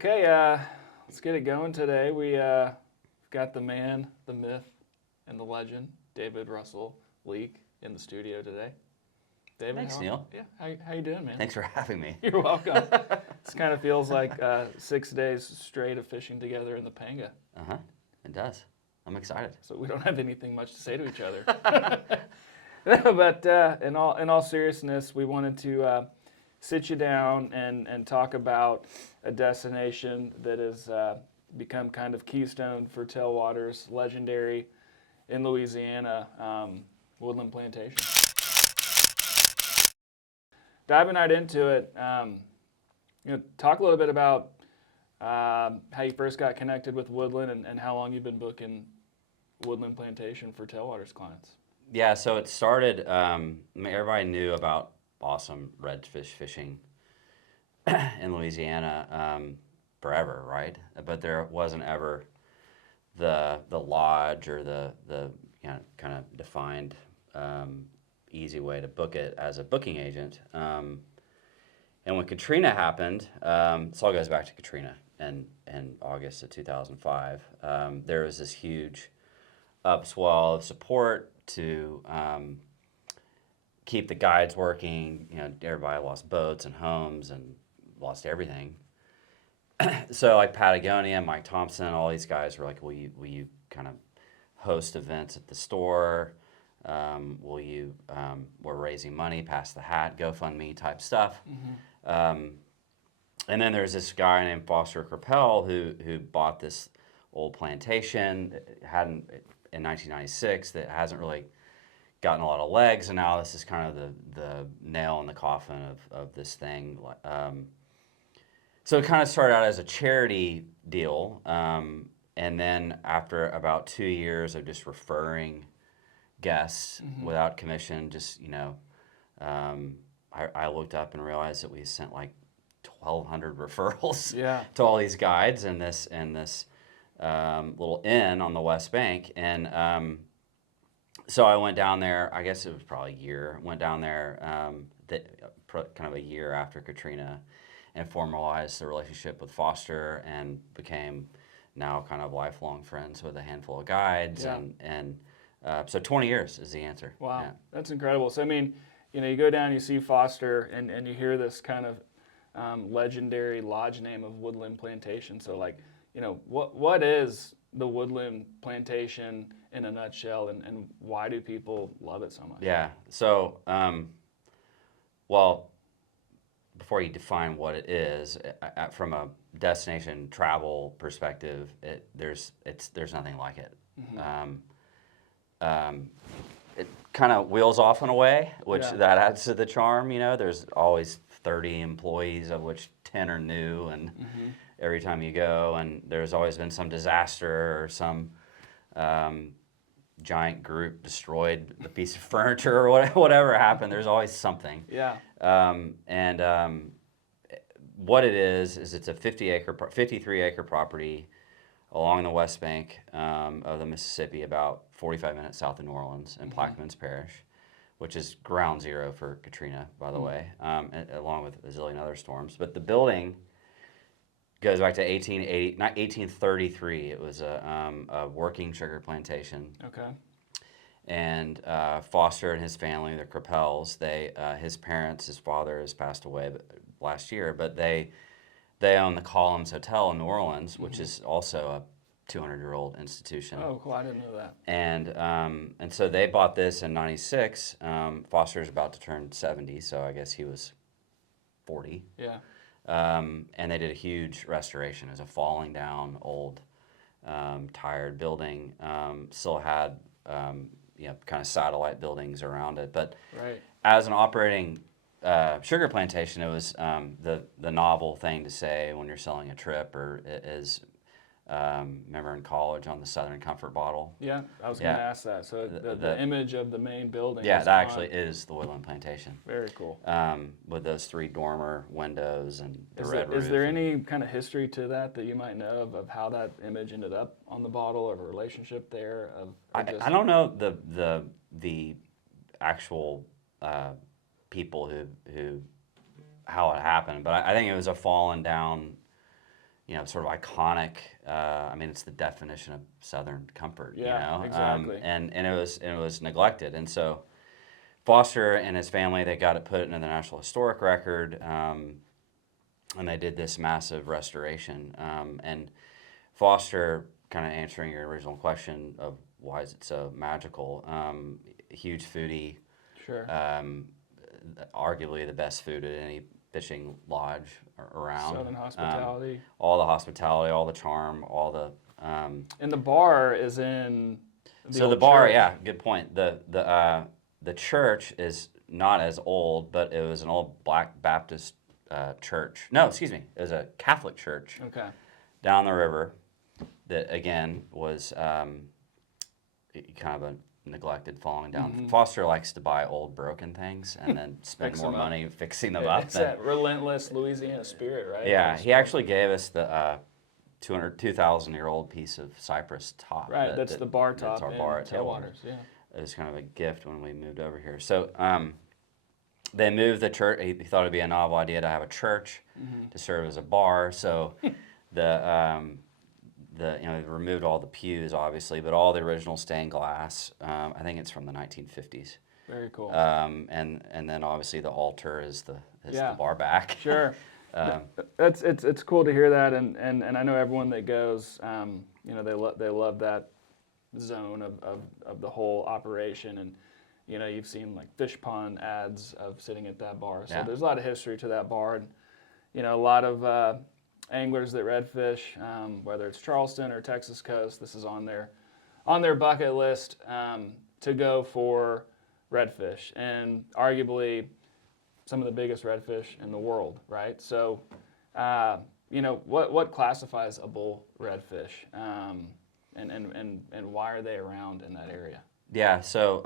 Okay, let's get it going today. We got the man, the myth, and the legend, David Russell Leake, in the studio today. David, Thanks, Neil. Yeah, how you doing, man? Thanks for having me. You're welcome. This kind of feels like 6 days straight of fishing together in the Panga. It does. I'm excited. So we don't have anything much to say to each other. But in all seriousness, we wanted to sit you down and talk about a destination that has become kind of keystone for Tailwaters, legendary in Louisiana, Woodland Plantation. Diving right into it, talk a little bit about how you first got connected with Woodland and how long you've been booking Woodland Plantation for Tailwaters clients. Yeah, so it started, everybody knew about awesome redfish fishing in Louisiana forever, right? But there wasn't ever the lodge or the kind of defined easy way to book it as a booking agent. And when Katrina happened, this all goes back to Katrina in August of 2005, there was this huge upswell of support to keep the guides working. Everybody lost boats and homes and lost everything. So like Patagonia, Mike Thompson, all these guys were like, will you kind of host events at the store? We're raising money, pass the hat, GoFundMe type stuff. Mm-hmm. And then there's this guy named Foster Crapel who bought this old plantation, in 1996, that hasn't really gotten a lot of legs, and now this is kind of the nail in the coffin of this thing. So it kind of started out as a charity deal, and then after about 2 years of just referring guests without commission, I looked up and realized that we sent like 1,200 referrals to all these guides in this little inn on the West Bank. And so I went down there, I guess it was probably a year, went down there kind of a year after Katrina and formalized the relationship with Foster and became now kind of lifelong friends with a handful of guides. Yeah. And so 20 years is the answer. Wow, Yeah. That's incredible. So, I mean, you go down, you see Foster, and you hear this kind of legendary lodge name of Woodland Plantation. So, like, what is the Woodland Plantation in a nutshell, and why do people love it so much? Yeah. So, well, before you define what it is, from a destination travel perspective, there's nothing like it. Mm-hmm. It kind of wheels off in a way, which that adds to the charm. There's always 30 employees, of which 10 are new, and every time you go, and there's always been some disaster or some giant group destroyed a piece of furniture or whatever happened. There's always something. Yeah. What it is it's a 53-acre property along the West Bank of the Mississippi, about 45 minutes south of New Orleans in Plaquemines Parish, which is ground zero for Katrina, by the way, along with a zillion other storms. But the building goes back to 1833. It was a working sugar plantation. Okay. And Foster and his family, the Crapels, his parents, his father has passed away last year, but they own the Columns Hotel in New Orleans, which is also a 200-year-old institution. Oh, cool! I didn't know that. And so they bought this in '96. Foster's about to turn 70, so I guess he was 40. Yeah. And they did a huge restoration. It was a falling down, old, tired building. Still had kind of satellite buildings around it. But as an operating sugar plantation, it was the novel thing to say when you're selling a trip, or is remember in college on the Southern Comfort bottle? Yeah, I was going to ask that. So the image of the main building. Yeah, that actually is the Woodland Plantation. Very cool. With those 3 dormer windows and the red roof. Is there any kind of history to that you might know of how that image ended up on the bottle, or a relationship there? I don't know the actual people who how it happened, but I think it was a fallen down sort of iconic. I mean, it's the definition of Southern comfort. Yeah, exactly. And it was neglected, and so Foster and his family, they got it put into the National Historic Record, and they did this massive restoration. And Foster, kind of answering your original question of why is it so magical, huge foodie, Sure. arguably the best food at any fishing lodge around. Southern hospitality. All the hospitality, all the charm, all the. And the bar is in the So old the bar, church. yeah, good point. The church is not as old, but it was an old Black Baptist church. No, excuse me, it was a Catholic church Okay. down the river that again was kind of a neglected, falling down. Foster likes to buy old broken things and then spend Fix more them up. money fixing them up. It's that relentless Louisiana spirit, right? Yeah, It's he actually gave us the 2,000-year-old piece of cypress top. right. That's the bar top. That's our in bar at Tailwaters. Yeah. It was kind of a gift when we moved over here. So they moved the church. He thought it'd be a novel idea to have a church to serve as a bar. So they removed all the pews, obviously, but all the original stained glass. I think it's from the 1950s. Very cool. And then obviously the altar is the Yeah. bar back. Sure. It's cool to hear that, and I know everyone that goes, they love that zone of the whole operation, and you've seen like fish pond ads of sitting at that bar. So Yeah. there's a lot of history to that bar, and a lot of anglers that redfish, whether it's Charleston or Texas coast, this is on their bucket list to go for redfish, and arguably some of the biggest redfish in the world, right? So, what classifies a bull redfish, and why are they around in that area? Yeah, so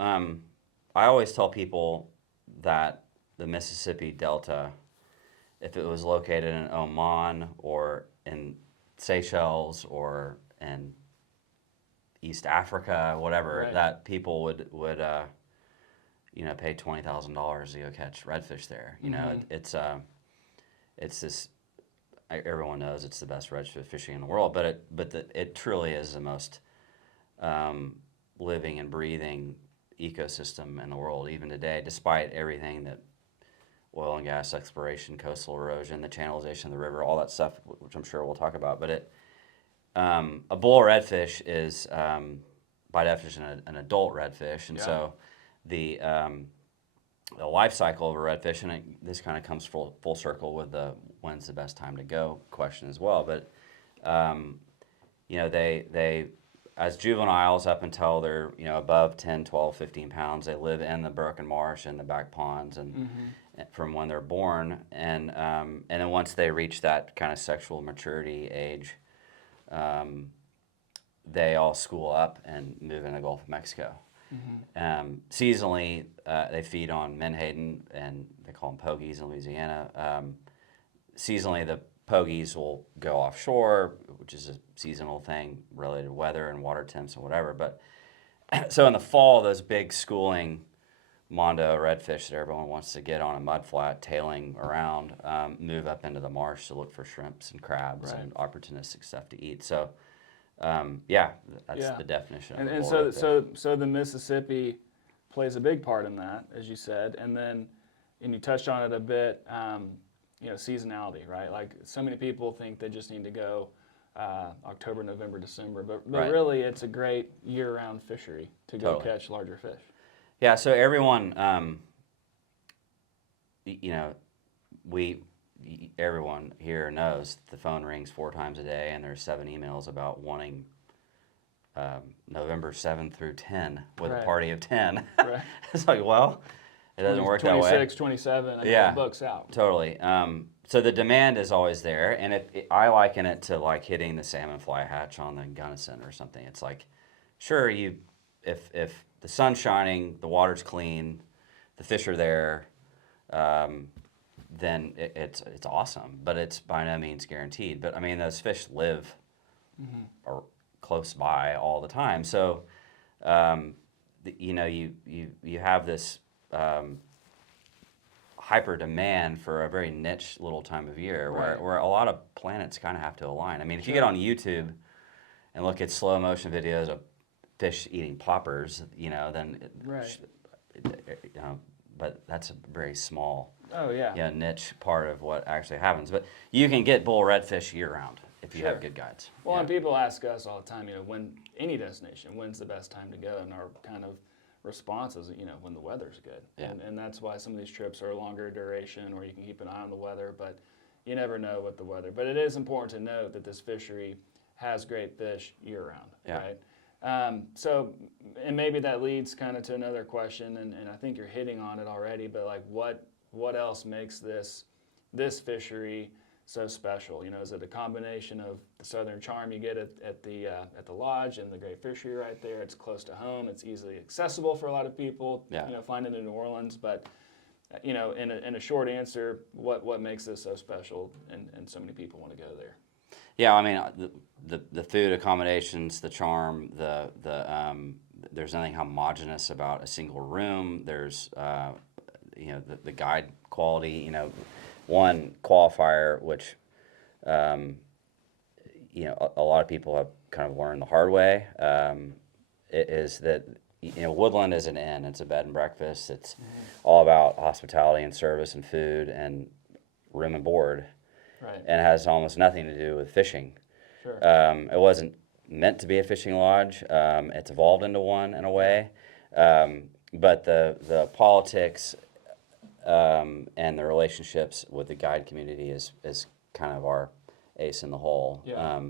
I always tell people that the Mississippi Delta, if it was located in Oman or in Seychelles or in East Africa, whatever, Right. that people would pay $20,000 to go catch redfish there. It's this. Everyone knows it's the best redfish fishing in the world, but it truly is the most living and breathing ecosystem in the world, even today, despite everything that oil and gas exploration, coastal erosion, the channelization of the river, all that stuff, which I'm sure we'll talk about. But a bull redfish is, by definition, an adult redfish, and so the life cycle of a redfish, and this kind of comes full circle with the when's the best time to go question as well. But they as juveniles up until they're above 10, 12, 15 pounds, they live in the brook and marsh and the back ponds and from when they're born, and then once they reach that kind of sexual maturity age, they all school up and move in the Gulf of Mexico. Seasonally, they feed on menhaden, and they call them pogies in Louisiana. Seasonally, the pogies will go offshore, which is a seasonal thing related to weather and water temps and whatever. But so in the fall, those big schooling mondo redfish that everyone wants to get on a mud flat tailing around move up into the marsh to look for shrimps and crabs and opportunistic stuff to eat. So that's the definition. And, of and bull so, redfish. so the Mississippi plays a big part in that, as you said, and you touched on it a bit. Seasonality, right? Like so many people think they just need to go October, November, December, but really it's a great year-round fishery to go catch larger fish. Yeah, so everyone, everyone here knows the phone rings 4 times a day, and there's 7 emails about wanting November 7th through 10 with a party of 10. Right. It's like, well, it doesn't work that way. 26, 27, I get the books out. Totally. So the demand is always there, and I liken it to like hitting the salmon fly hatch on the Gunnison or something. It's like, sure, if the sun's shining, the water's clean, the fish are there, then it's awesome. But it's by no means guaranteed. But I mean, those fish live or close by all the time. So, you have this hyper demand for a very niche little time of year Right. where a lot of planets kind of have to align. I mean, if you get on YouTube and look at slow motion videos of fish eating poppers, then Right. but that's a very small Oh yeah. niche part of what actually happens. But you can get bull redfish year round if you have good guides. Well, and people ask us all the time, when any destination, when's the best time to go? And our kind of response is, when the weather's good. Yeah. And that's why some of these trips are longer duration, or you can keep an eye on the weather, but you never know what the weather. But it is important to note that this fishery has great fish year round, right? So, and maybe that leads kind of to another question, and I think you're hitting on it already, but like what else makes this fishery so special? Is it a combination of the southern charm you get at the lodge and the great fishery right there? It's close to home. It's easily accessible for a lot of people. Find it in New Orleans, but in a short answer, what makes this so special and so many people want to go there? Yeah, I mean the food, accommodations, the charm, there's nothing homogenous about a single room. There's the guide quality. One qualifier which a lot of people have kind of learned the hard way is that Woodland is an inn. It's a bed and breakfast. It's all about hospitality and service and food and room and board. Right. And it has almost nothing to do with fishing. Sure. It wasn't meant to be a fishing lodge. It's evolved into one in a way. But the politics and the relationships with the guide community is kind of our ace in the hole. Yeah.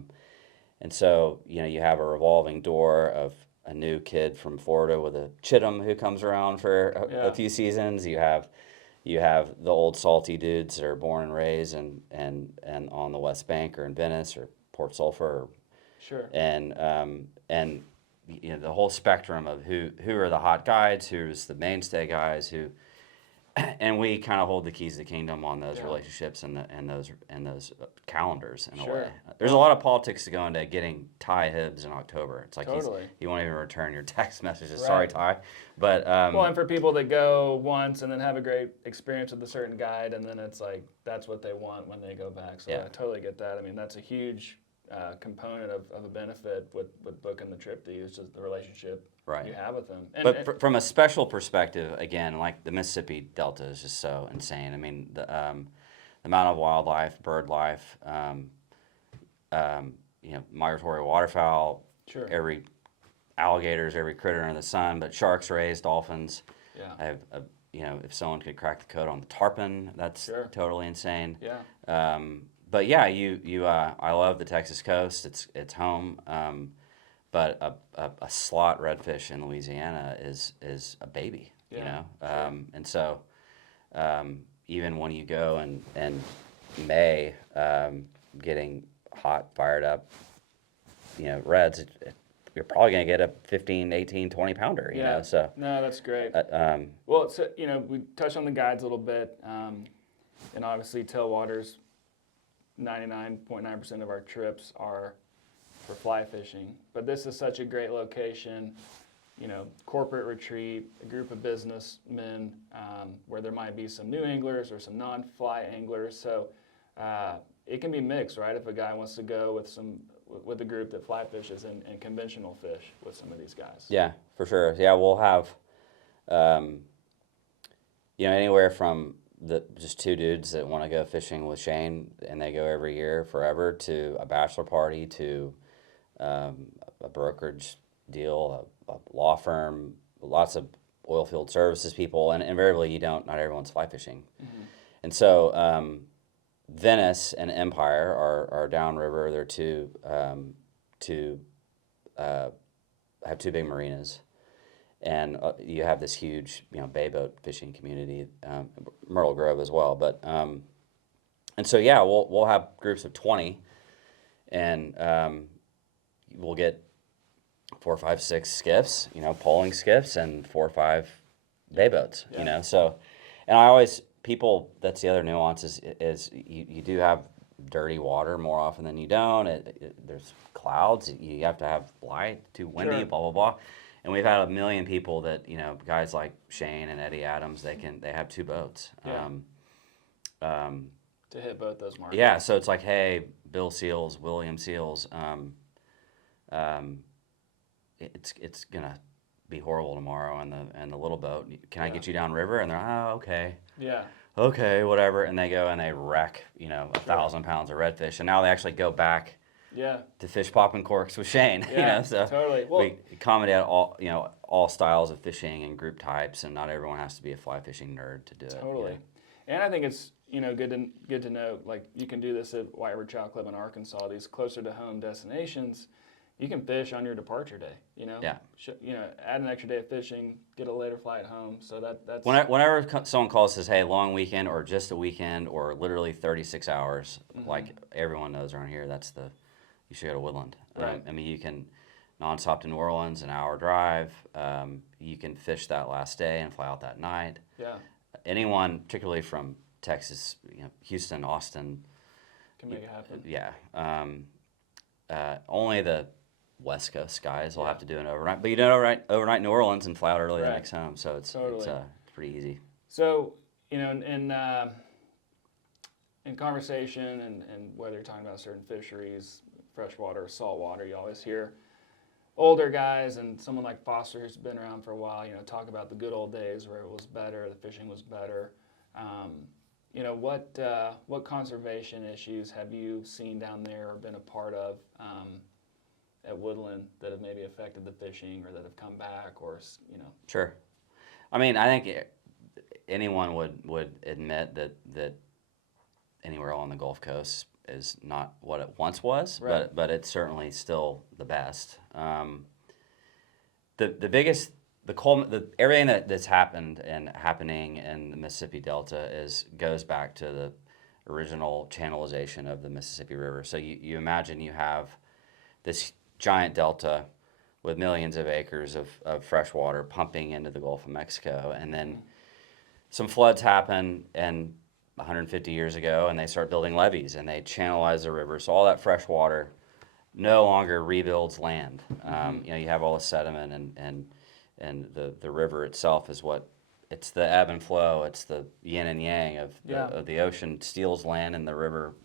And so, you have a revolving door of a new kid from Florida with a chittum who comes around for a few seasons. You have the old salty dudes that are born and raised and on the West Bank or in Venice or Port Sulphur. Sure. And the whole spectrum of who are the hot guides, who's the mainstay guys, and we kind of hold the keys to the kingdom on those relationships and those calendars in a way. There's a lot of politics to go into getting Ty Hibbs in October. It's like he won't even return your text messages. Right. Sorry, Ty. But well, and for people that go once and then have a great experience with a certain guide, and then it's like that's what they want when they go back. So I totally get that. I mean, that's a huge component of a benefit with booking the trip to you. It's just the relationship you have with them. But from a special perspective, again, like the Mississippi Delta is just so insane. I mean, the amount of wildlife, bird life, migratory waterfowl, every alligators, every critter under the sun, but sharks, rays, dolphins. Yeah. I have if someone could crack the code on the tarpon, that's totally insane. Yeah. But yeah, I love the Texas coast. It's home. But a slot redfish in Louisiana is a baby, and so even when you go in May, getting hot, fired up, reds, you're probably going to get a 15, 18, 20 pounder, so. No, that's great. Well, so, we touched on the guides a little bit, and obviously Tailwaters, 99.9% of our trips are for fly fishing, but this is such a great location, corporate retreat, a group of businessmen, where there might be some new anglers or some non-fly anglers, so it can be mixed, right? If a guy wants to go with a group that fly fishes and conventional fish with some of these guys. Yeah, for sure. Yeah, we'll have, anywhere from just two dudes that want to go fishing with Shane and they go every year forever, to a bachelor party, to a brokerage deal, a law firm, lots of oil field services people, and invariably not everyone's fly fishing. Mm-hmm. And so Venice and Empire are downriver. They're have two big marinas, and you have this huge bay boat fishing community, Myrtle Grove as well. But and so we'll have groups of 20, and we'll get 4, 5, 6 skiffs, poling skiffs, and 4 or 5 bay boats, So, and I always that's the other nuance is you do have dirty water more often than you don't. There's clouds. You have to have light, too windy, blah blah blah. And we've had a million people that, guys like Shane and Eddie Adams, they have 2 boats. Yeah. To hit both those markets. Yeah, so it's like, hey, Bill Seals, William Seals, it's gonna be horrible tomorrow in the little boat. Can I get you downriver? And they're, oh, okay. Yeah. Okay, whatever. And they go and they wreck, 1,000 pounds of redfish. And now they actually go back to fish popping corks with Shane. Yeah, So totally. Well, we accommodate all styles of fishing and group types, and not everyone has to be a fly fishing nerd to do it. Totally. And I think it's good to know, like, you can do this at White River Trout Club in Arkansas, these closer to home destinations. You can fish on your departure day. Yeah. Add an extra day of fishing, get a later flight home. So that's whenever someone calls says, hey, long weekend or just a weekend or literally 36 hours, like everyone knows around here, you should go to Woodland. Right. You can nonstop to New Orleans, an hour drive. You can fish that last day and fly out that night. Yeah. Anyone, particularly from Texas, Houston, Austin, Can make it happen. Yeah. Only the West Coast guys will have to do an overnight, but overnight in New Orleans and fly out early the next home. So it's pretty easy. So in conversation and whether you're talking about certain fisheries, freshwater or saltwater, you always hear older guys and someone like Foster, who's been around for a while, talk about the good old days where it was better, the fishing was better. What conservation issues have you seen down there or been a part of at Woodland that have maybe affected the fishing or that have come back Sure. I think anyone would admit that anywhere on the Gulf Coast is not what it once was, right. but it's certainly still the best. The biggest, everything that's happened and happening in the Mississippi Delta goes back to the original channelization of the Mississippi River. So you imagine you have this giant delta with millions of acres of fresh water pumping into the Gulf of Mexico, and then some floods happen and 150 years ago, and they start building levees and they channelize the river. So all that fresh water no longer rebuilds land. You have all the sediment and the river itself is it's the ebb and flow. It's the yin and yang of the ocean steals land and the river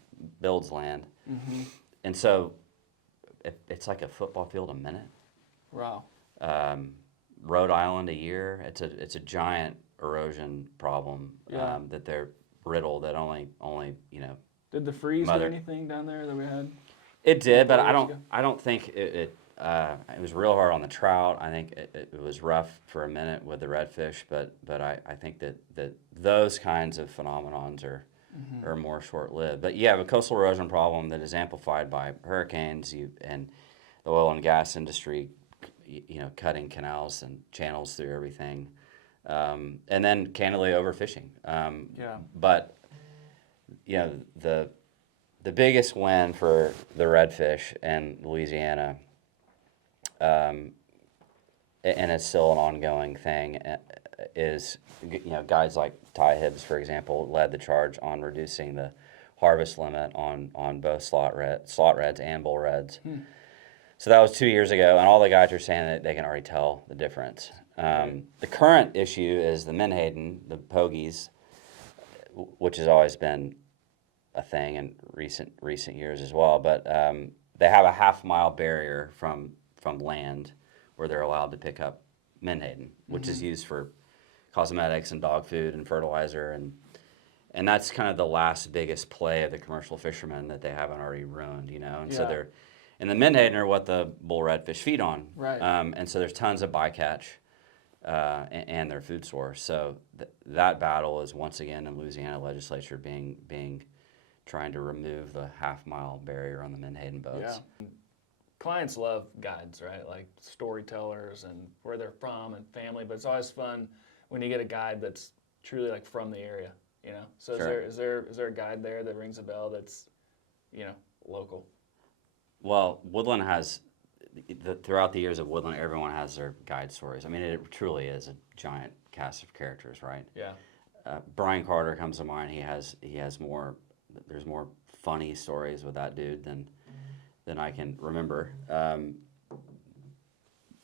builds land. Mm-hmm. And so it's like a football field a minute. Wow. Rhode Island a year. It's a giant erosion problem that they're riddled that only Did the freeze do anything down there that we had? It did, but I don't think it was real hard on the trout. I think it was rough for a minute with the redfish, but I think that those kinds of phenomenons are more short-lived. But you have a coastal erosion problem that is amplified by hurricanes and the oil and gas industry, cutting canals and channels through everything, and then candidly overfishing. But the biggest win for the redfish in Louisiana, and it's still an ongoing thing, is guys like Ty Hibbs, for example, led the charge on reducing the harvest limit on both slot reds and bull reds. So that was 2 years ago, and all the guys are saying that they can already tell the difference. The current issue is the menhaden, the pogies, which has always been a thing in recent years as well. But they have a half-mile barrier from land where they're allowed to pick up menhaden, which is used for cosmetics and dog food and fertilizer, and that's kind of the last biggest play of the commercial fishermen that they haven't already ruined, And so they're, and the menhaden are what the bull redfish feed on, right? And so there's tons of bycatch, and their food source. So that battle is once again in Louisiana legislature trying to remove the half-mile barrier on the menhaden boats. Yeah. Clients love guides, right? Like storytellers and where they're from and family, but it's always fun when you get a guide that's truly like from the area, So Sure. is there a guide there that rings a bell that's, local? Well, Woodland has, throughout the years of Woodland, everyone has their guide stories. It truly is a giant cast of characters, right? Yeah. Brian Carter comes to mind. He has more. There's more funny stories with that dude than I can remember.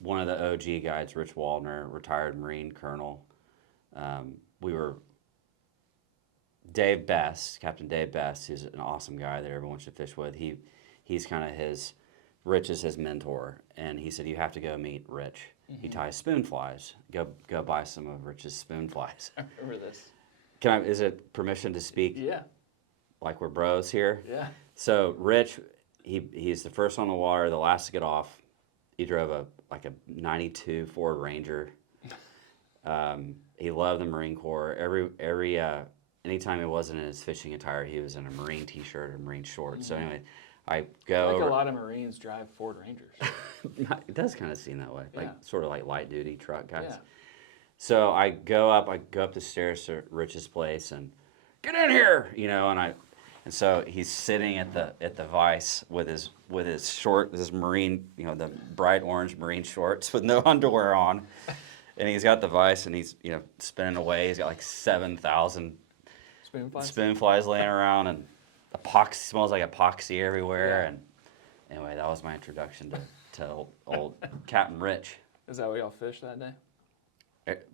one of the OG guides, Rich Waldner, retired Marine colonel. We were Dave Best, Captain Dave Best, who's an awesome guy that everyone should fish with. He's kind of Rich is his mentor, and he said you have to go meet Rich. He ties spoon flies. Go buy some of Rich's spoon flies. I remember this. Is it permission to speak? Yeah. Like we're bros here? Yeah. So Rich, he's the first on the water, the last to get off. He drove a 92 Ford Ranger. He loved the Marine Corps. Anytime he wasn't in his fishing attire, he was in a Marine T-shirt or Marine shorts. So anyway, I go. Like a lot of Marines drive Ford Rangers. It does kind of seem that way, like sort of like light duty truck guys. Yeah. So I go up the stairs to Rich's place and get in here, and so he's sitting at the vise with his Marine, the bright orange Marine shorts with no underwear on, and he's got the vise and he's spinning away. He's got like 7,000 spoon flies laying around, and epoxy smells like epoxy everywhere. Yeah. And anyway, that was my introduction to old Captain Rich. Is that what y'all fished that day?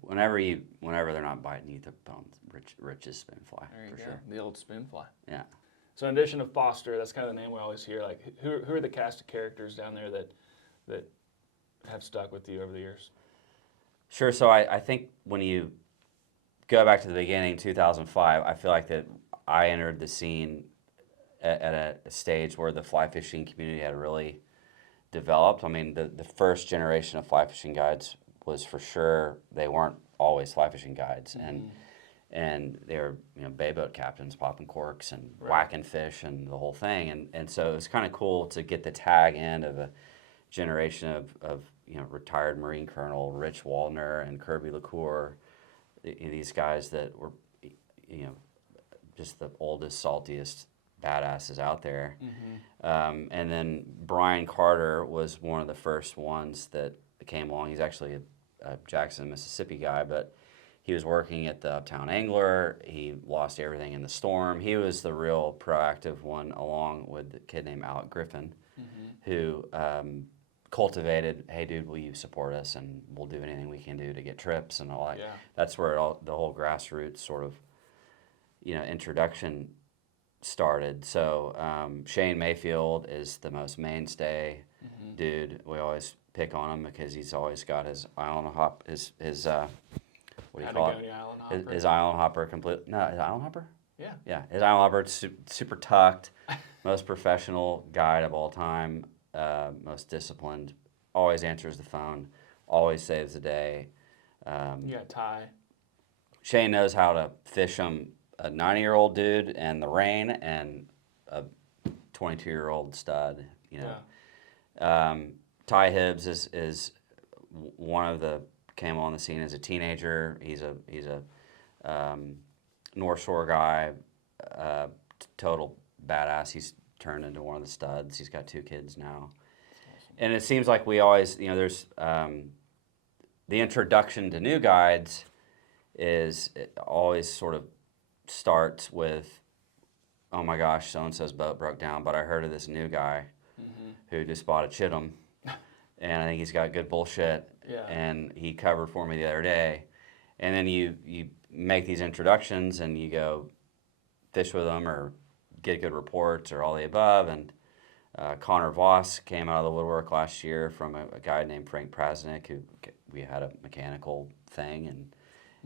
Whenever they're not biting, you put on Rich's spoon fly. There you for go. sure. The old spoon fly. Yeah. So in addition to Foster, that's kind of the name we always hear. Like, who are the cast of characters down there that have stuck with you over the years? Sure. So I think when you go back to the beginning, 2005, I feel like that I entered the scene at a stage where the fly fishing community had really developed. I mean, the first generation of fly fishing guides was for sure, they weren't always fly fishing guides, and they were bay boat captains popping corks and whacking fish and the whole thing, and so it was kind of cool to get the tag end of a generation of retired Marine Colonel Rich Waldner and Kirby LaCour, these guys that were just the oldest, saltiest badasses out there. And then Brian Carter was one of the first ones that came along. He's actually a Jackson, Mississippi guy, but he was working at the Uptown Angler. He lost everything in the storm. He was the real proactive one, along with a kid named Alec Griffin, who cultivated, hey dude, will you support us, and we'll do anything we can do to get trips and all that. Yeah. That's where the whole grassroots sort of introduction started. So Shane Mayfield is the most mainstay dude. We always pick on him because he's always got his island hop, his what do you call it? Island hopper. His island hopper complete. No, his island hopper. Yeah. Yeah, his island hopper, super tucked, most professional guide of all time, most disciplined. Always answers the phone. Always saves the day. You got Ty. Shane knows how to fish him. A 90-year-old dude and the rain, and a 22-year-old stud. Ty Hibbs is one of the came on the scene as a teenager. He's a North Shore guy, total badass. He's turned into one of the studs. He's got 2 kids now, and it seems like we always there's the introduction to new guides is always sort of starts with, oh my gosh, so-and-so's boat broke down, but I heard of this new guy who just bought a Chittum, and I think he's got good bullshit, and he covered for me the other day. And then you make these introductions, and you go fish with them or get good reports or all the above. And Connor Voss came out of the woodwork last year from a guy named Frank Prasnick, who we had a mechanical thing, and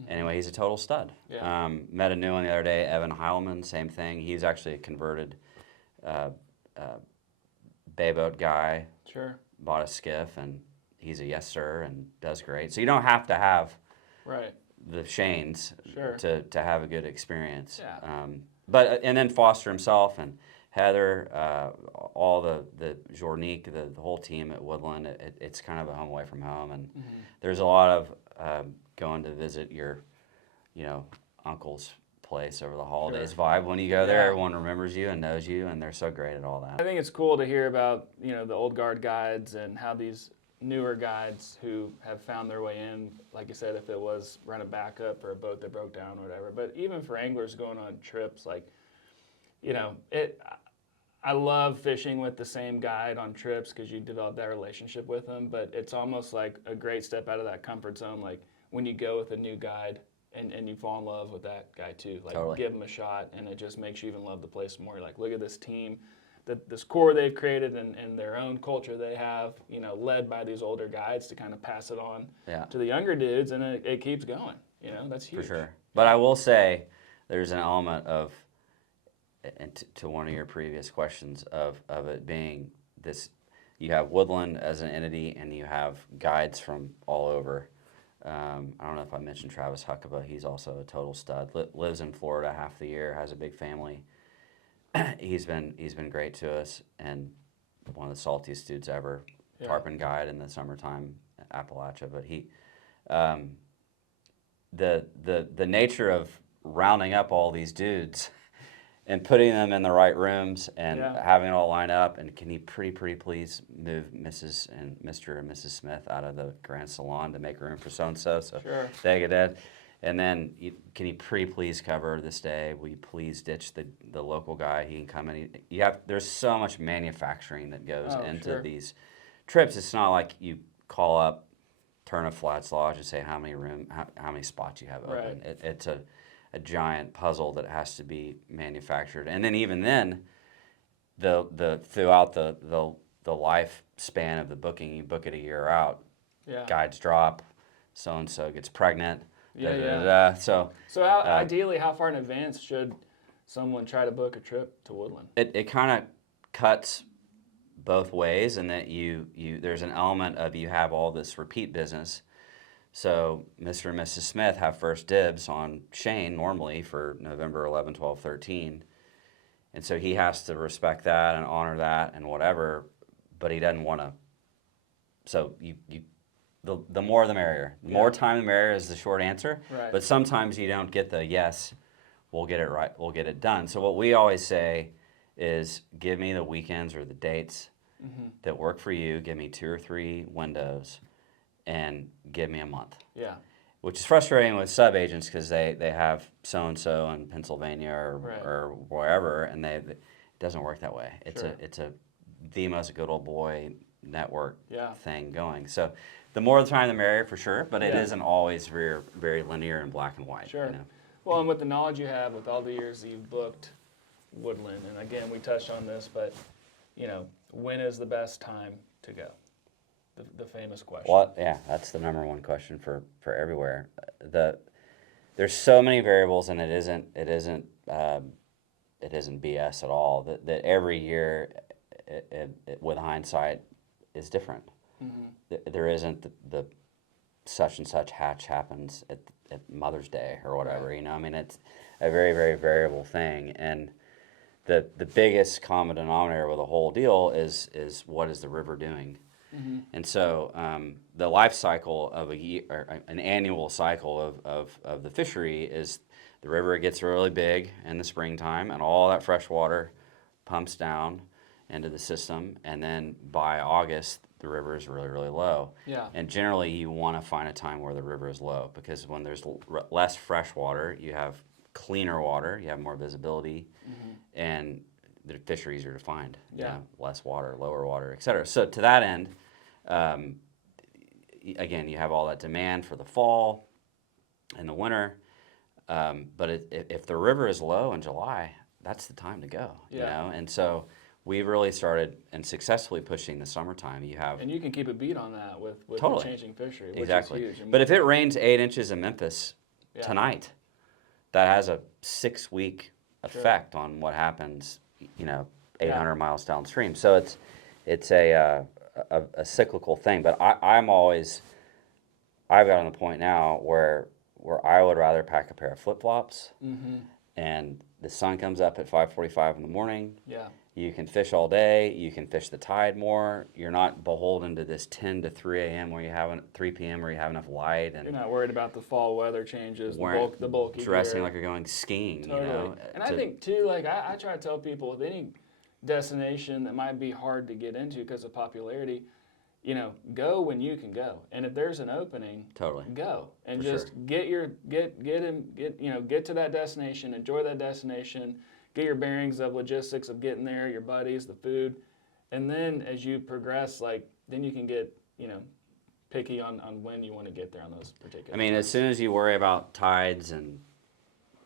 anyway, he's a total stud. Yeah. Met a new one the other day, Evan Heilman, same thing. He's actually a converted bay boat guy. Sure. Bought a skiff, and he's a yes sir and does great. So you don't have to have the Shanes to have a good experience. Yeah. And then Foster himself and Heather, all the Jornique, the whole team at Woodland, it's kind of a home away from home, and there's a lot of going to visit your, uncle's place over the holidays vibe. When you go there, everyone remembers you and knows you, and they're so great at all that. I think it's cool to hear about, the old guard guides and how these newer guides who have found their way in, like you said, if it was run a backup or a boat that broke down or whatever. But even for anglers going on trips, like, I love fishing with the same guide on trips because you develop that relationship with them. But it's almost like a great step out of that comfort zone. Like when you go with a new guide and you fall in love with that guy too. Like Totally. give them a shot, and it just makes you even love the place more. You're like, look at this team, this core they've created and their own culture they have, led by these older guides to kind of pass it on Yeah. to the younger dudes, and it keeps going. That's huge. For sure. But I will say there's an element of, and to one of your previous questions, of it being this, you have Woodland as an entity and you have guides from all over. I don't know if I mentioned Travis Huckabee. He's also a total stud. Lives in Florida half the year, has a big family. He's been great to us, and one of the saltiest dudes ever. Yeah. Tarpon guide in the summertime, Appalachia. But he, the nature of rounding up all these dudes and putting them in the right rooms and having it all line up, and can you pretty please move Mrs. and Mr. and Mrs. Smith out of the grand salon to make room for so-and-so, so Sure. they get that. And then, can you pretty please cover this day? Will you please ditch the local guy? He can come in. There's so much manufacturing that goes into these trips. It's not like you call up Turn of Flats Lodge and say how many spots you have open. Right. It's a giant puzzle that has to be manufactured, and then even then, throughout the lifespan of the booking, you book it a year out. Yeah. Guides drop, so and so gets pregnant. So ideally, how far in advance should someone try to book a trip to Woodland? It kind of cuts both ways, in that you there's an element of you have all this repeat business. So Mr. and Mrs. Smith have first dibs on Shane normally for November 11, 12, 13. And so he has to respect that and honor that and whatever, but he doesn't want to. So the more the merrier. The more time the merrier is the short answer. Right. But sometimes you don't get the yes, we'll get it right, we'll get it done. So what we always say is, give me the weekends or the dates that work for you. Give me 2 or 3 windows, and give me a month. Yeah. Which is frustrating with sub-agents because they have so-and-so in Pennsylvania or wherever, and it doesn't work that way. It's the most good old boy network thing going. So the more the time the merrier, for sure, but it isn't always very, very linear and black and white. Sure. Well, and with the knowledge you have, with all the years that you've booked Woodland, and again, we touched on this, but, when is the best time to go? The famous question. Well, yeah, that's the number one question for everywhere. There's so many variables, and it isn't BS at all. That every year, with hindsight, is different. There isn't the such and such hatch happens at Mother's Day or whatever. Right. I mean, it's a very, very variable thing, and the biggest common denominator with the whole deal is what is the river doing. And so the life cycle of a year, or an annual cycle of the fishery, is the river gets really big in the springtime, and all that fresh water pumps down into the system, and then by August the river is really, really low. Yeah. And generally you want to find a time where the river is low, because when there's less fresh water, you have cleaner water, you have more visibility, and the fish are easier to find. Less water, lower water, et cetera. So to that end, again, you have all that demand for the fall and the winter, but if the river is low in July, that's the time to go. And so we've really started and successfully pushing the summertime. And you can keep a beat on that with Totally. the changing fishery, which Exactly. is huge. But if it rains 8 inches in Memphis tonight, that has a 6-week effect on what happens, 800 miles downstream. So it's a cyclical thing. But I've gotten to the point now where I would rather pack a pair of flip-flops, and the sun comes up at 5:45 in the morning. Yeah. You can fish all day. You can fish the tide more. You're not beholden to this 10 to 3 a.m. 3 p.m. where you have enough light. And you're not worried about the fall weather changes, the bulky dressing gear. like you're going skiing. Totally. And I think, too, like I try to tell people, with any destination that might be hard to get into because of popularity, go when you can go. And if there's an opening, go. And For just sure. get to that destination, enjoy that destination, get your bearings of logistics of getting there, your buddies, the food. And then as you progress, like, then you can get, picky on when you want to get there on those particular I mean, as times. soon as you worry about tides and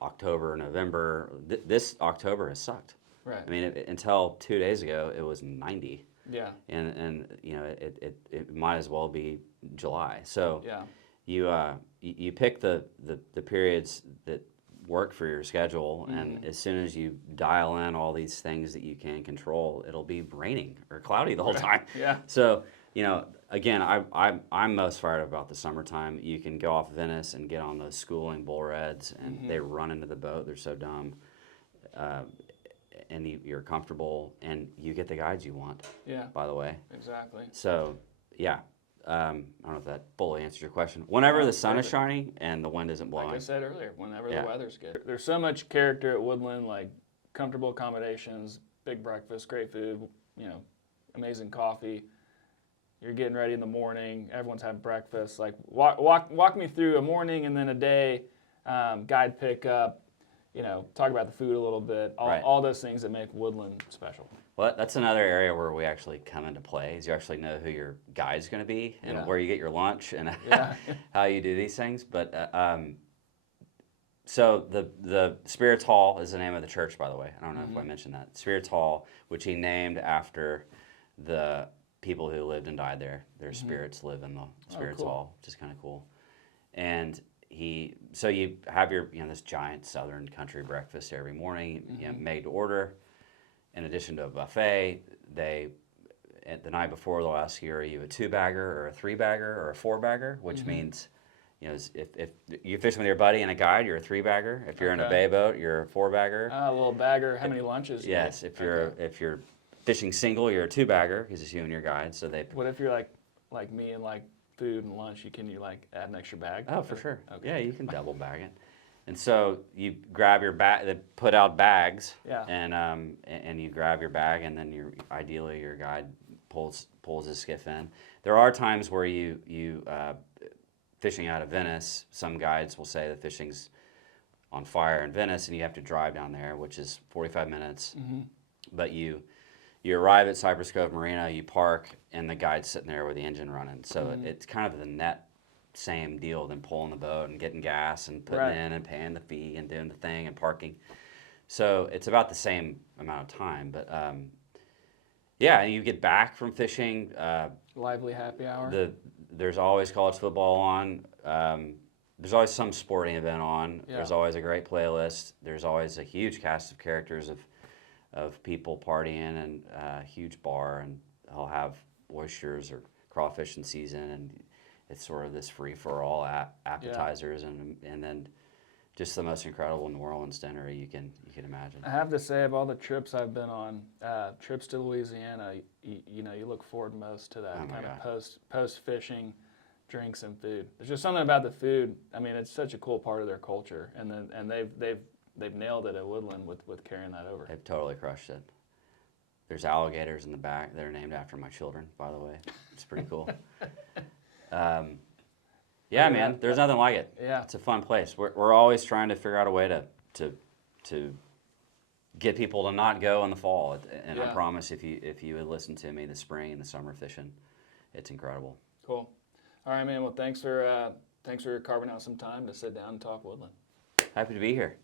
October, November, this October has sucked. Right. I mean, until 2 days ago, it was 90. Yeah. And it might as well be July. So Yeah. you pick the periods that work for your schedule, and as soon as you dial in all these things that you can control, it'll be raining or cloudy the whole time. Yeah. So again, I'm most fired up about the summertime. You can go off Venice and get on those schooling bull reds, and they run into the boat. They're so dumb. And you're comfortable, and you get the guides you want. Yeah. By the way. Exactly. So yeah, I don't know if that fully answers your question. Whenever the sun is Perfect. shining and the wind isn't blowing. Like I said earlier, whenever Yeah. the weather's good. There's so much character at Woodland, like comfortable accommodations, big breakfast, great food, amazing coffee. You're getting ready in the morning. Everyone's having breakfast. Like walk me through a morning and then a day, guide pickup. Talk about the food a little bit. Right. All those things that make Woodland special. Well, that's another area where we actually come into play. Is you actually know who your guide's going to be and Yeah. where you get your lunch and Yeah. how you do these things. But so the Spirits Hall is the name of the church, by the way. I don't know if I mentioned that. Spirits Hall, which he named after the people who lived and died there. Their spirits live in the Spirits cool. Hall, which is kind of cool. And so you have your this giant Southern country breakfast every morning, made to order. In addition to a buffet, the night before they'll ask you, are you a 2-bagger or a 3-bagger or a 4-bagger, which means, if you're fishing with your buddy and a guide, you're a 3-bagger. If you're in a Okay. bay boat, you're a 4-bagger. A little bagger. How many lunches? do you Yes, get? if you're fishing single, you're a 2-bagger because it's you and your guide. So they What if you're like me and like food and lunch? Can you like add an extra bag? Oh, for sure. Okay. Yeah, you can double bag it. And so you grab your bag, they put out bags, Yeah. and you grab your bag, and then ideally your guide pulls his skiff in. There are times where you fishing out of Venice, some guides will say the fishing's on fire in Venice, and you have to drive down there, which is 45 minutes. But you arrive at Cypress Cove Marina, you park, and the guide's sitting there with the engine running. So it's kind of the net same deal than pulling the boat and getting gas and putting Right. in and paying the fee and doing the thing and parking. So it's about the same amount of time. But yeah, and you get back from fishing. Lively happy hour. There's always college football on. There's always some sporting event on. Yeah. There's always a great playlist. There's always a huge cast of characters of people partying, and a huge bar, and they'll have oysters or crawfish in season, and it's sort of this free-for-all appetizers, and then just the most incredible New Orleans dinner you can imagine. I have to say, of all the trips I've been on, trips to Louisiana, you look forward most to that Oh my kind God. of post fishing, drinks and food. There's just something about the food. I mean, it's such a cool part of their culture, and they've nailed it at Woodland with carrying that over. They've totally crushed it. There's alligators in the back that are named after my children, by the way. It's pretty cool. Yeah, man, there's nothing like it. Yeah. It's a fun place. We're always trying to figure out a way to get people to not go in the fall. And I Yeah. promise, if you would listen to me, the spring and the summer fishing, it's incredible. Cool. All right, man. Well, thanks for carving out some time to sit down and talk Woodland. Happy to be here.